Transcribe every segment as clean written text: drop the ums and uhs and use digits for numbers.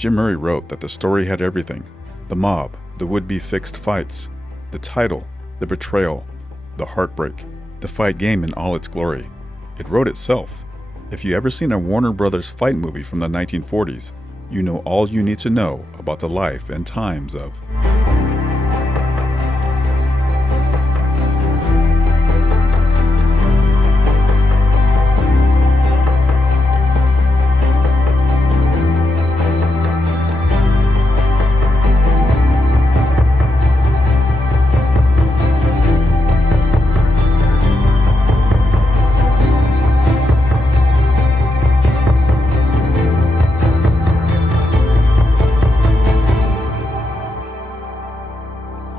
Jim Murray wrote that the story had everything: the mob, the would-be fixed fights, the title, the betrayal, the heartbreak, the fight game in all its glory. It wrote itself. If you ever seen a Warner Brothers fight movie from the 1940s, you know all you need to know about the life and times of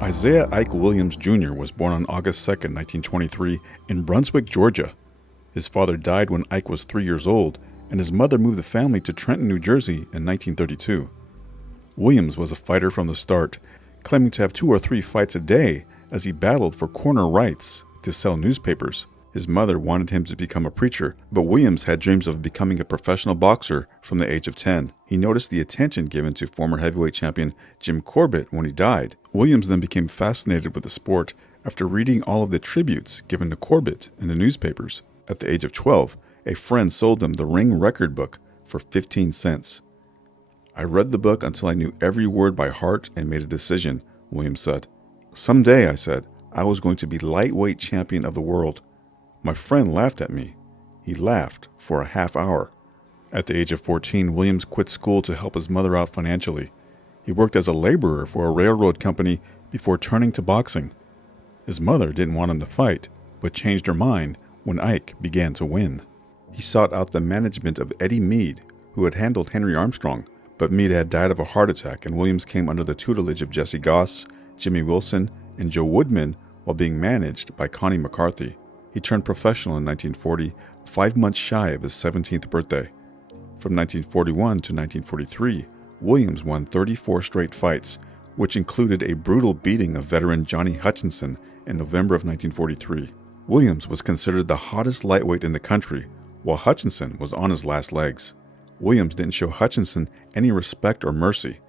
Isaiah Ike Williams Jr. was born on August 2, 1923, in Brunswick, Georgia. His father died when Ike was 3 years old, and his mother moved the family to Trenton, New Jersey in 1932. Williams was a fighter from the start, claiming to have 2 or 3 fights a day as he battled for corner rights to sell newspapers. His mother wanted him to become a preacher, but Williams had dreams of becoming a professional boxer from the age of 10. He noticed the attention given to former heavyweight champion Jim Corbett when he died. Williams then became fascinated with the sport after reading all of the tributes given to Corbett in the newspapers. At the age of 12, a friend sold him the Ring record book for 15 cents. "I read the book until I knew every word by heart and made a decision," Williams said. "Someday," I said, "I was going to be lightweight champion of the world." My friend laughed at me. He laughed for a half hour. At the age of 14, Williams quit school to help his mother out financially. He worked as a laborer for a railroad company before turning to boxing. His mother didn't want him to fight, but changed her mind when Ike began to win. He sought out the management of Eddie Meade, who had handled Henry Armstrong, but Meade had died of a heart attack, and Williams came under the tutelage of Jesse Goss, Jimmy Wilson, and Joe Woodman while being managed by Connie McCarthy. He turned professional in 1940, 5 months shy of his 17th birthday. From 1941 to 1943, Williams won 34 straight fights, which included a brutal beating of veteran Johnny Hutchinson in November of 1943. Williams was considered the hottest lightweight in the country, while Hutchinson was on his last legs. Williams didn't show Hutchinson any respect or mercy.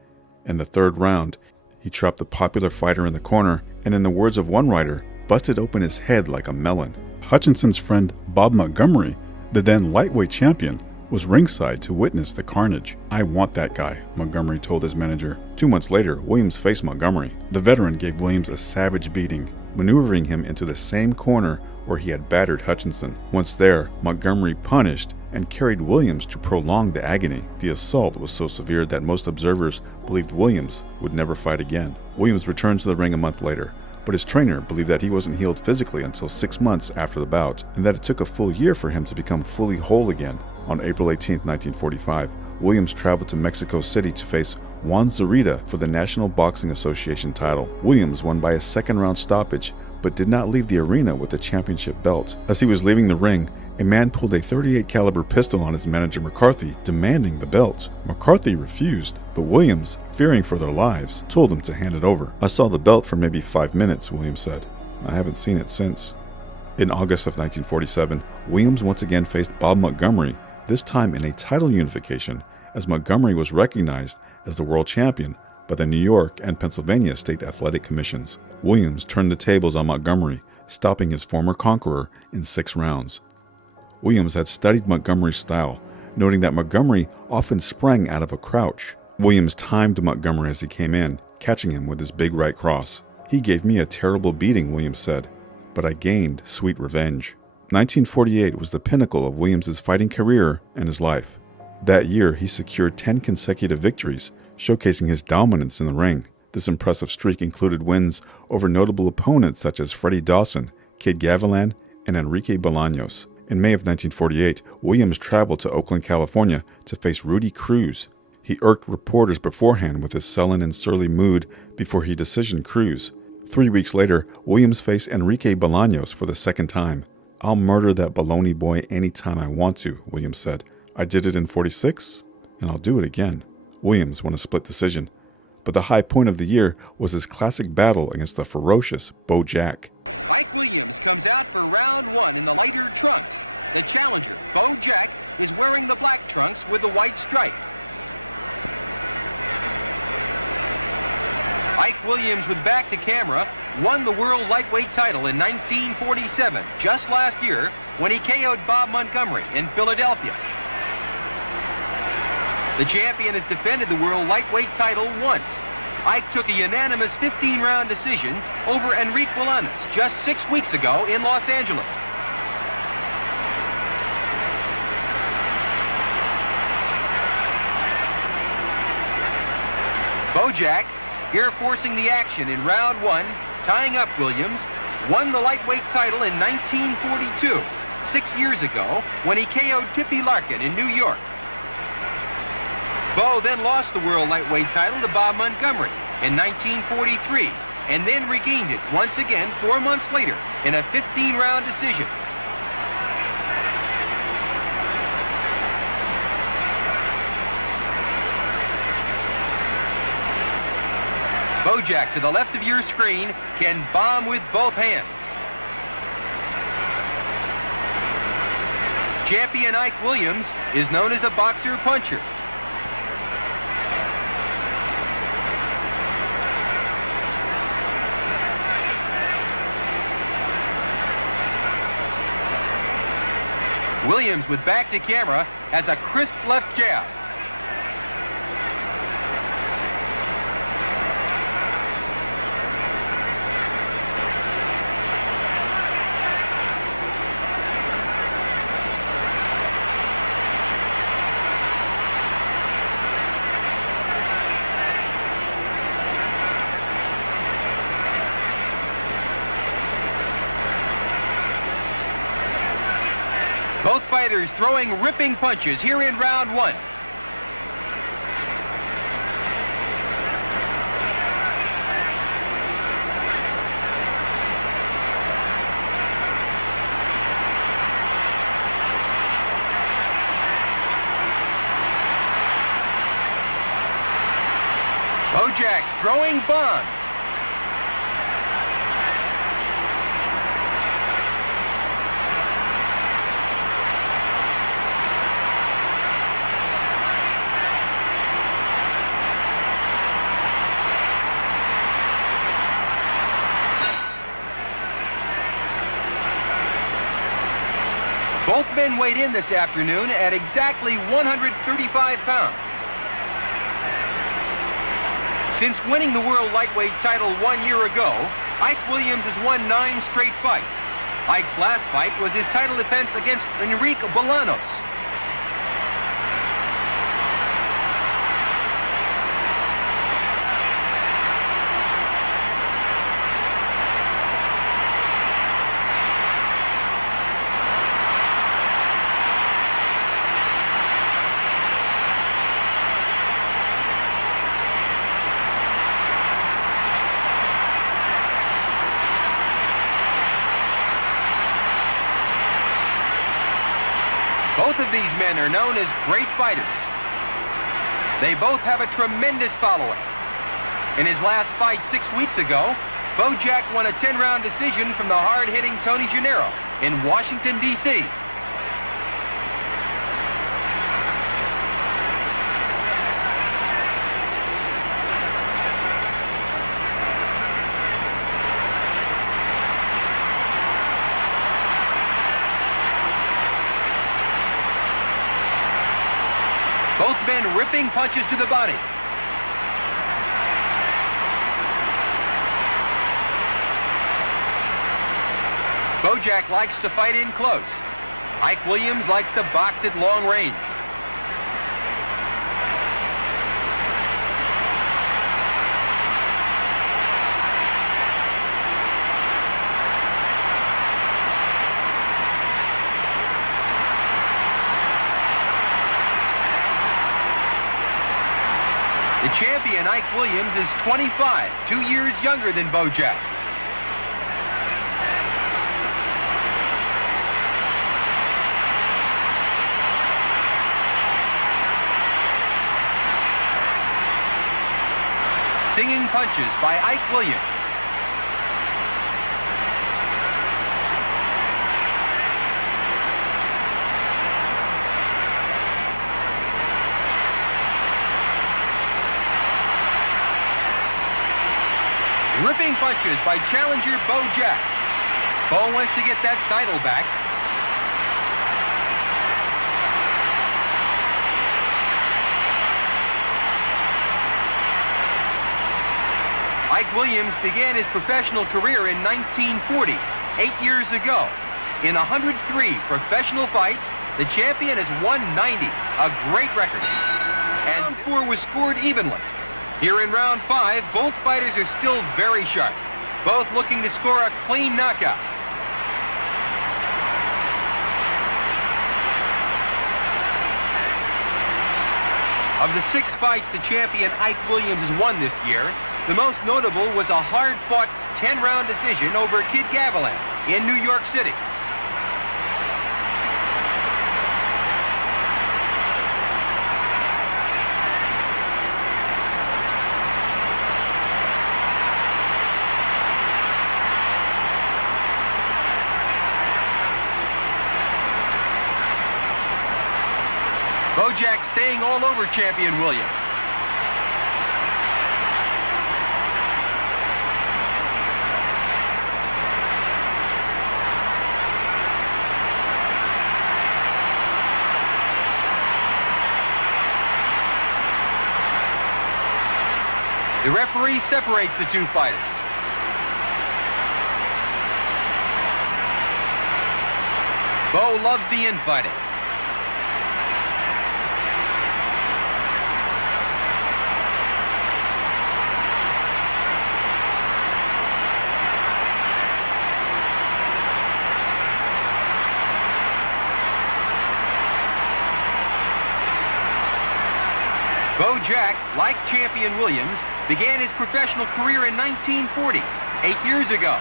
In the 3rd round, he trapped the popular fighter in the corner, and in the words of one writer, busted open his head like a melon. Hutchinson's friend Bob Montgomery, the then lightweight champion, was ringside to witness the carnage. "I want that guy," Montgomery told his manager. 2 months later, Williams faced Montgomery. The veteran gave Williams a savage beating, maneuvering him into the same corner where he had battered Hutchinson. Once there, Montgomery punished and carried Williams to prolong the agony. The assault was so severe that most observers believed Williams would never fight again. Williams returned to the ring a month later, but his trainer believed that he wasn't healed physically until 6 months after the bout, and that it took a full year for him to become fully whole again. On April 18, 1945, Williams traveled to Mexico City to face Juan Zurita for the National Boxing Association title. Williams won by a 2nd-round stoppage, but did not leave the arena with the championship belt. As he was leaving the ring, a man pulled a .38 caliber pistol on his manager McCarthy, demanding the belt. McCarthy refused, but Williams, fearing for their lives, told him to hand it over. "I saw the belt for maybe 5 minutes, Williams said. "I haven't seen it since." In August of 1947, Williams once again faced Bob Montgomery, this time in a title unification, as Montgomery was recognized as the world champion by the New York and Pennsylvania State Athletic Commissions. Williams turned the tables on Montgomery, stopping his former conqueror in 6 rounds. Williams had studied Montgomery's style, noting that Montgomery often sprang out of a crouch. Williams timed Montgomery as he came in, catching him with his big right cross. "He gave me a terrible beating," Williams said, "but I gained sweet revenge." 1948 was the pinnacle of Williams' fighting career and his life. That year, he secured 10 consecutive victories, showcasing his dominance in the ring. This impressive streak included wins over notable opponents such as Freddie Dawson, Kid Gavilan, and Enrique Bolaños. In May of 1948, Williams traveled to Oakland, California to face Rudy Cruz. He irked reporters beforehand with his sullen and surly mood before he decisioned Cruz. 3 weeks later, Williams faced Enrique Bolaños for the 2nd time. "I'll murder that baloney boy anytime I want to," Williams said. "I did it in 46, and I'll do it again." Williams won a split decision, but the high point of the year was his classic battle against the ferocious Bo Jack. Ike Williams comes out for round 1 in the lighter trunks. The challenger, Bo Jack, is wearing the black trunks with the white stripe. Ike Williams, with back to camera, won the world lightweight title in 1947, just last year, when he KO'd Bob Montgomery in Philadelphia. The champion has defended the world lightweight title once. Ike took a unanimous 15-round decision over Enrique Bolaños just 6 weeks ago in Los Angeles. Bojack, here forcing the action in round one, tying up Williams, won the lightweight title in 1942, 6 years ago, when he KO'd Tippy Larkin in New York. Bo then lost the world lightweight title to Bob Montgomery in 1943, and then regained it once again 4 months later in a 15-round decision. Bojack, to the left of your screen, can bomb with both hands. Champion Ike Williams is known as a boxer puncher. Williams, with back to camera, has a crisp left jab. Both fighters throwing ripping punches here in round one. Bojack throwing bombs. Both men weighed in this afternoon at exactly 135 pounds. Since winning the world lightweight title 1 year ago, Ike Williams has won 9 straight fights. Ike's last fight was his title defense against Enrique Bolaños. Both of these men are known as great fighters. They both have a tremendous following. In his last fight 6 weeks ago, Bojack won a 10-round decision from the hard-hitting Tony Gennaro in Washington, D.C. Both men ripping punches to the body. Bojack likes to fight in close. Ike Williams likes to box at long range. The champion, Ike Williams, is 25, 2 years younger than Bojack. Stinging punches by Ike Williams. Ripping punches by challenger Bo Jack. Bo wants to get that title back. Ike Williams began his professional career in 1940, 8 years ago. In 103 professional fights, the champion has won 90, a great record. And round 4 was scored evenly. Here in round 5, both fighters are still very sharp, both looking to score a clean knockout. Of the 6 fights the champion Ike Williams has won this year, the most notable was a hard-fought 10-round decision over Kid Gavilan in New York City. Bojack staying all over champion Williams. The referee separates the two fighters. Bo loves the infighting. Bo Jack, like champion Williams, began his professional career in 1940, 8 years ago.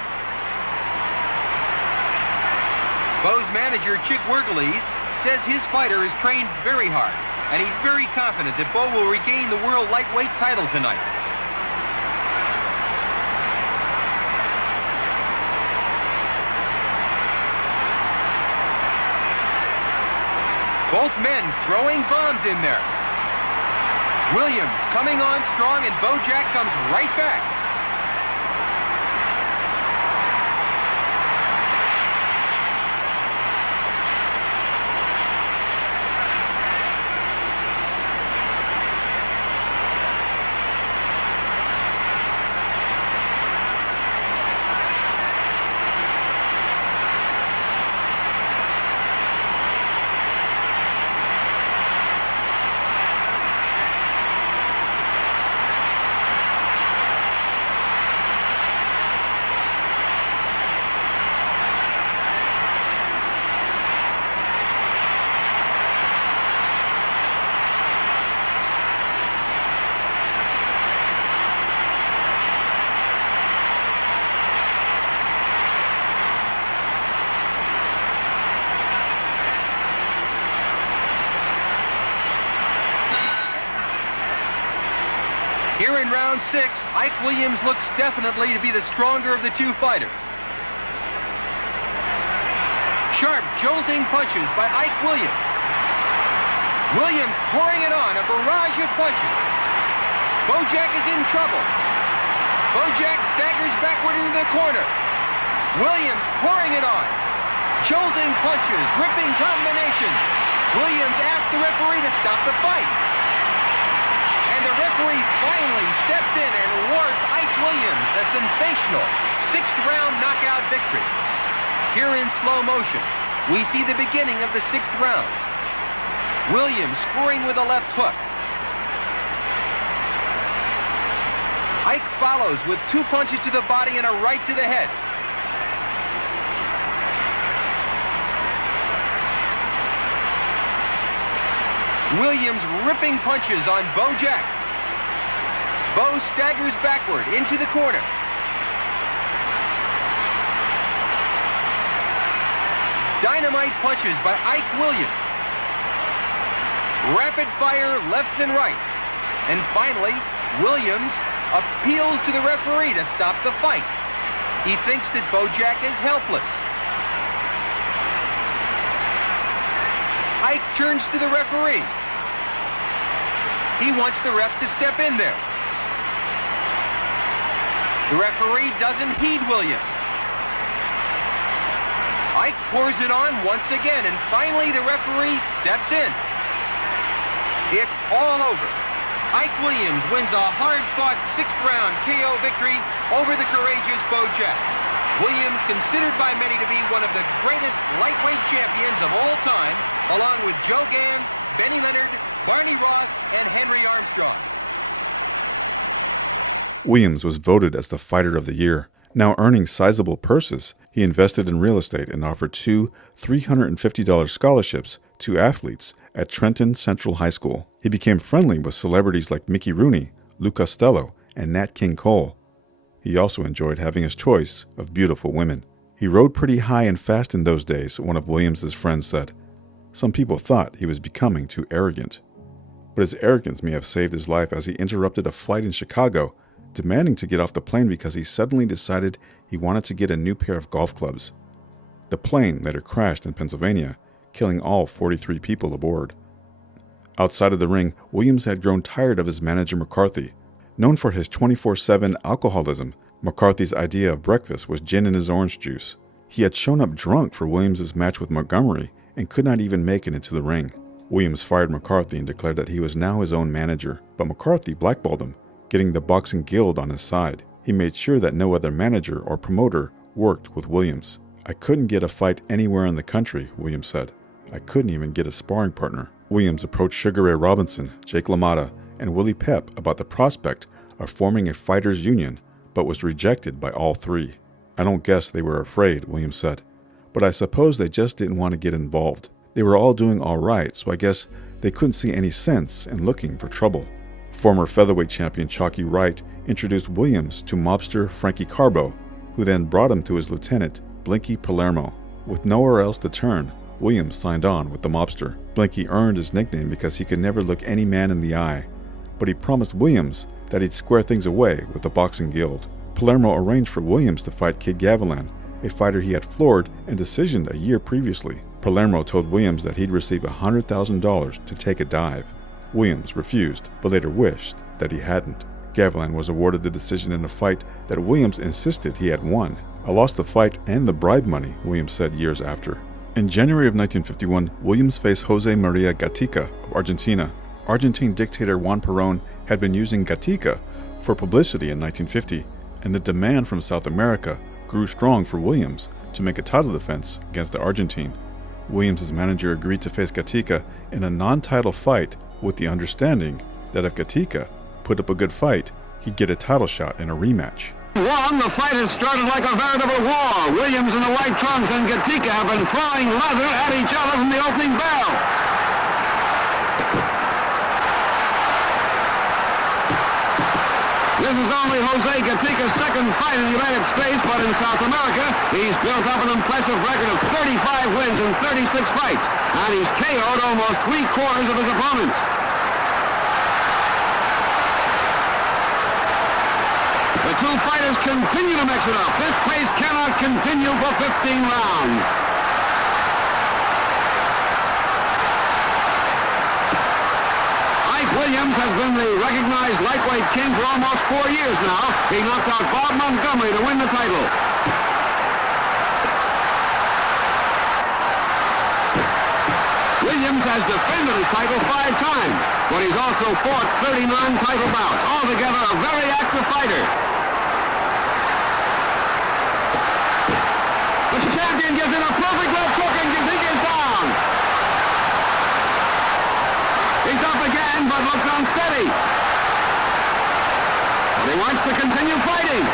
Bo's manager, Chick Wergeles, says his fighter is trained very hard, and he's very confident that Bo will regain the world lightweight title tonight. Both men throwing bombs in there. Williams coming on strong, and Bojack comes right back. Here in round 6, Ike Williams looks definitely to be the stronger of the two fighters. Sharp, jolting punches by Ike Williams. Williams pouring it on, a barrage of punches. Bojack is in trouble. Bojack staggers backward into the corner. Williams pouring it on. Jolting punches, ripping combinations. Williams asked the referee to stop the fight. And the referee finally steps in and awards Ike Williams a sensational 6th-round knockout victory. Here in slow motion, we see the beginning of the 6th round. Williams scoring with a left hook. Ike follows with 2 punches to the body and a right to the head. Williams ripping punches on Bojack. Bo staggers backward into the corner. Dynamite punches by Ike Williams. Rapid fire lefts and rights. And finally, Williams appeals to the referee to stop the fight. He thinks that Bojack is helpless. Ike turns to the referee. He wants the ref to step in there. The referee doesn't heed Williams. Ike pours it on once again, and finally the referee steps in. It's all over. Ike Williams wins a hard-fought sixth-round KO victory over the courageous Bojack. Williams, considered by many to be one of the greatest lightweight champions of all time, along with Joe Gans, Benny Leonard, Barney Ross, and Henry Armstrong. Williams was voted as the Fighter of the Year. Now earning sizable purses, he invested in real estate and offered two $350 scholarships to athletes at Trenton Central High School. He became friendly with celebrities like Mickey Rooney, Lou Costello, and Nat King Cole. He also enjoyed having his choice of beautiful women. He rode pretty high and fast in those days, one of Williams' friends said. Some people thought he was becoming too arrogant. But his arrogance may have saved his life as he interrupted a flight in Chicago, demanding to get off the plane because he suddenly decided he wanted to get a new pair of golf clubs. The plane later crashed in Pennsylvania, killing all 43 people aboard. Outside of the ring, Williams had grown tired of his manager McCarthy. Known for his 24/7 alcoholism, McCarthy's idea of breakfast was gin in his orange juice. He had shown up drunk for Williams' match with Montgomery and could not even make it into the ring. Williams fired McCarthy and declared that he was now his own manager, but McCarthy blackballed him, getting the Boxing Guild on his side. He made sure that no other manager or promoter worked with Williams. "I couldn't get a fight anywhere in the country," Williams said. "I couldn't even get a sparring partner." Williams approached Sugar Ray Robinson, Jake LaMotta, and Willie Pep about the prospect of forming a fighters union, but was rejected by all three. "I don't guess they were afraid," Williams said, "but I suppose they just didn't want to get involved. They were all doing all right, so I guess they couldn't see any sense in looking for trouble." Former featherweight champion Chalky Wright introduced Williams to mobster Frankie Carbo, who then brought him to his lieutenant, Blinky Palermo. With nowhere else to turn, Williams signed on with the mobster. Blinky earned his nickname because he could never look any man in the eye, but he promised Williams that he'd square things away with the Boxing Guild. Palermo arranged for Williams to fight Kid Gavilan, a fighter he had floored and decisioned a year previously. Palermo told Williams that he'd receive $100,000 to take a dive. Williams refused, but later wished that he hadn't. Gavilan was awarded the decision in a fight that Williams insisted he had won. "I lost the fight and the bribe money," Williams said years after. In January of 1951, Williams faced Jose Maria Gatica of Argentina. Argentine dictator Juan Perón had been using Gatica for publicity in 1950, and the demand from South America grew strong for Williams to make a title defense against the Argentine. Williams' manager agreed to face Gatica in a non-title fight with the understanding that if Gatica put up a good fight, he'd get a title shot in a rematch. The fight has started like a veritable war. Williams in the white trunks and Gatica have been throwing leather at each other from the opening bell. This is only Jose Gatica's second fight in the United States, but in South America, he's built up an impressive record of 35 wins in 36 fights, and he's KO'd almost 3/4 of his opponents. The two fighters continue to mix it up. This pace cannot continue for 15 rounds. Ike Williams has been the recognized lightweight king for almost 4 years now. He knocked out Bob Montgomery to win the title. Williams has defended his title 5 times, but he's also fought 39 title bouts. Altogether, a very active fighter. The champion gives it a perfect left hook and Gatica is down. He's up again, but looks unsteady. But he wants to continue fighting.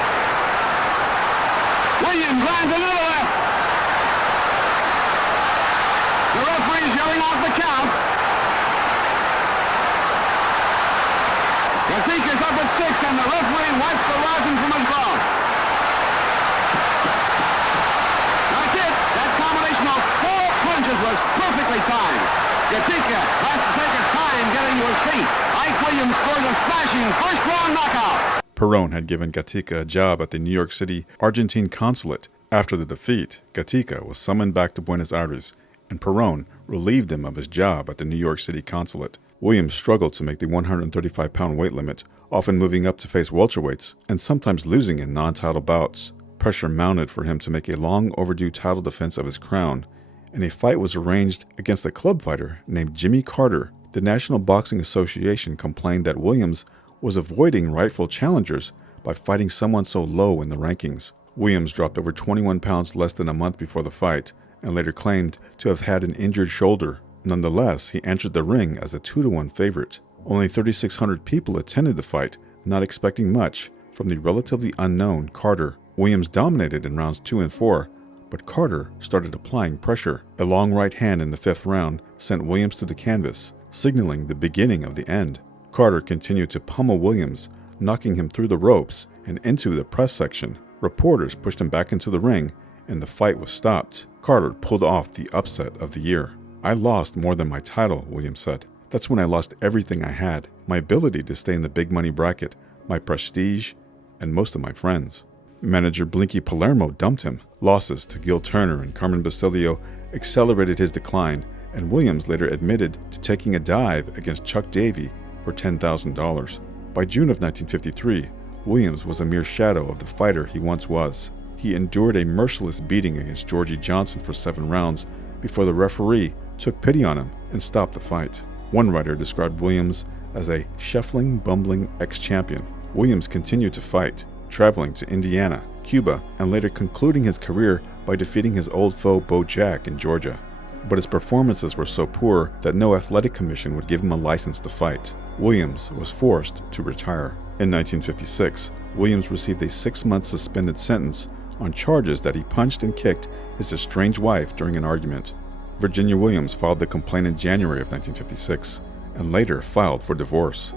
Williams lands another left. The referee's yelling out the count. Gatica's up at 6, and the referee wipes the rosin from his glove. That's it. That combination of 4 punches was perfectly timed. Gatica has to take his time getting to his feet. Ike Williams scores a smashing first-round knockout. Perón had given Gatica a job at the New York City Argentine consulate. After the defeat, Gatica was summoned back to Buenos Aires, and Perón relieved him of his job at the New York City consulate. Williams struggled to make the 135-pound weight limit, often moving up to face welterweights and sometimes losing in non-title bouts. Pressure mounted for him to make a long overdue title defense of his crown, and a fight was arranged against a club fighter named Jimmy Carter. The National Boxing Association complained that Williams was avoiding rightful challengers by fighting someone so low in the rankings. Williams dropped over 21 pounds less than a month before the fight and later claimed to have had an injured shoulder. Nonetheless, he entered the ring as a 2-1 favorite. Only 3,600 people attended the fight, not expecting much from the relatively unknown Carter. Williams dominated in rounds 2 and 4, but Carter started applying pressure. A long right hand in the 5th round sent Williams to the canvas, signaling the beginning of the end. Carter continued to pummel Williams, knocking him through the ropes and into the press section. Reporters pushed him back into the ring, and the fight was stopped. Carter pulled off the upset of the year. "I lost more than my title," Williams said. "That's when I lost everything I had, my ability to stay in the big money bracket, my prestige, and most of my friends." Manager Blinky Palermo dumped him. Losses to Gil Turner and Carmen Basilio accelerated his decline, and Williams later admitted to taking a dive against Chuck Davey for $10,000. By June of 1953, Williams was a mere shadow of the fighter he once was. He endured a merciless beating against Georgie Johnson for 7 rounds before the referee took pity on him and stopped the fight. One writer described Williams as a shuffling, bumbling ex-champion. Williams continued to fight, traveling to Indiana, Cuba, and later concluding his career by defeating his old foe Bo Jack in Georgia. But his performances were so poor that no athletic commission would give him a license to fight. Williams was forced to retire. In 1956, Williams received a 6-month suspended sentence on charges that he punched and kicked his estranged wife during an argument. Virginia Williams filed the complaint in January of 1956 and later filed for divorce.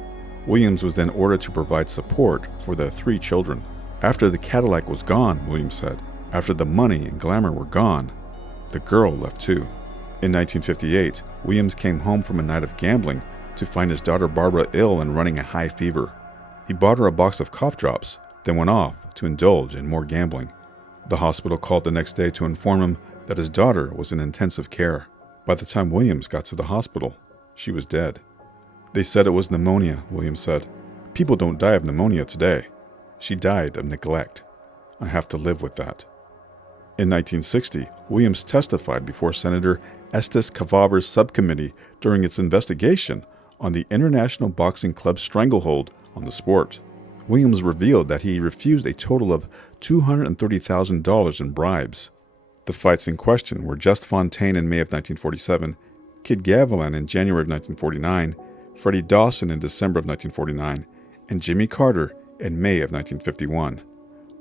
Williams was then ordered to provide support for their 3 children. "After the Cadillac was gone," Williams said, "after the money and glamour were gone, the girl left too." In 1958, Williams came home from a night of gambling to find his daughter Barbara ill and running a high fever. He bought her a box of cough drops, then went off to indulge in more gambling. The hospital called the next day to inform him that his daughter was in intensive care. By the time Williams got to the hospital, she was dead. "They said it was pneumonia," Williams said. "People don't die of pneumonia today. She died of neglect. I have to live with that." In 1960, Williams testified before Senator Estes Cavaver's subcommittee during its investigation on the International Boxing Club's stranglehold on the sport. Williams revealed that he refused a total of $230,000 in bribes. The fights in question were Just Fontaine in May of 1947, Kid Gavilan in January of 1949, Freddie Dawson in December of 1949, and Jimmy Carter in May of 1951.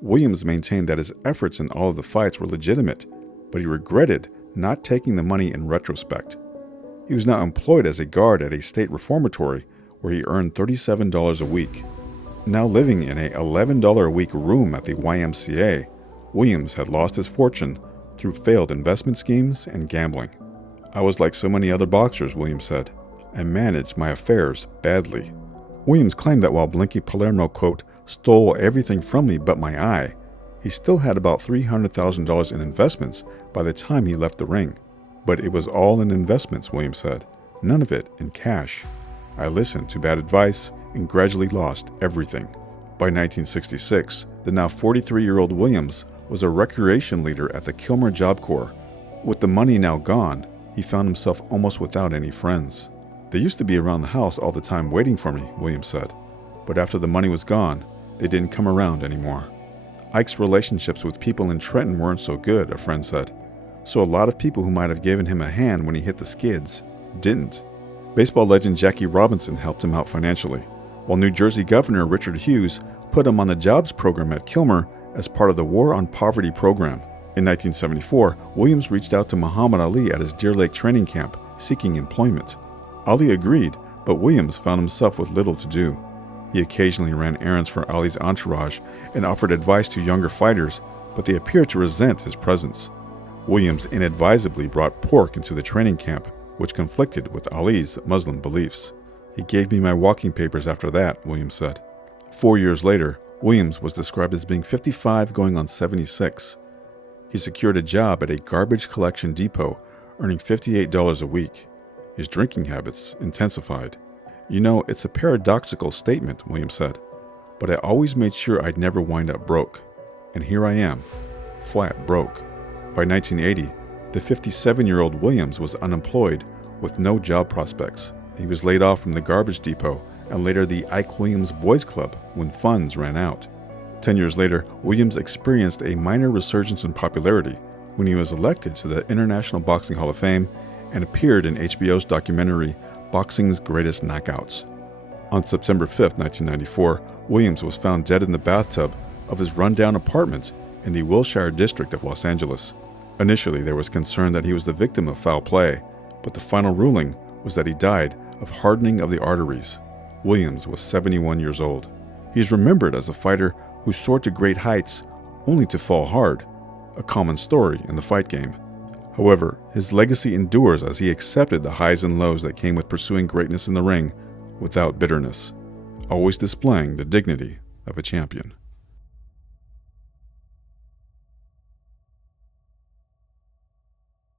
Williams maintained that his efforts in all of the fights were legitimate, but he regretted not taking the money in retrospect. He was now employed as a guard at a state reformatory where he earned $37 a week. Now living in a $11 a week room at the YMCA, Williams had lost his fortune through failed investment schemes and gambling. "I was like so many other boxers," Williams said. "I managed my affairs badly." Williams claimed that while Blinky Palermo, quote, "stole everything from me but my eye," he still had about $300,000 in investments by the time he left the ring. "But it was all in investments," Williams said, "none of it in cash. I listened to bad advice and gradually lost everything." By 1966, the now 43-year-old Williams was a recreation leader at the Kilmer Job Corps. With the money now gone, he found himself almost without any friends. "They used to be around the house all the time waiting for me," Williams said. "But after the money was gone, they didn't come around anymore." Ike's relationships with people in Trenton weren't so good, a friend said. So a lot of people who might have given him a hand when he hit the skids didn't. Baseball legend Jackie Robinson helped him out financially, while New Jersey Governor Richard Hughes put him on the jobs program at Kilmer as part of the War on Poverty program. In 1974, Williams reached out to Muhammad Ali at his Deer Lake training camp, seeking employment. Ali agreed, but Williams found himself with little to do. He occasionally ran errands for Ali's entourage and offered advice to younger fighters, but they appeared to resent his presence. Williams inadvisably brought pork into the training camp, which conflicted with Ali's Muslim beliefs. "He gave me my walking papers after that," Williams said. 4 years later, Williams was described as being 55 going on 76. He secured a job at a garbage collection depot, earning $58 a week. His drinking habits intensified. "You know, it's a paradoxical statement," Williams said, "but I always made sure I'd never wind up broke. And here I am, flat broke." By 1980, the 57-year-old Williams was unemployed with no job prospects. He was laid off from the garbage depot and later the Ike Williams Boys Club when funds ran out. 10 years later, Williams experienced a minor resurgence in popularity when he was elected to the International Boxing Hall of Fame and appeared in HBO's documentary Boxing's Greatest Knockouts. On September 5, 1994, Williams was found dead in the bathtub of his rundown apartment in the Wilshire district of Los Angeles. Initially, there was concern that he was the victim of foul play, but the final ruling was that he died of hardening of the arteries. Williams was 71 years old. He is remembered as a fighter who soared to great heights only to fall hard, a common story in the fight game. However, his legacy endures as he accepted the highs and lows that came with pursuing greatness in the ring without bitterness, always displaying the dignity of a champion.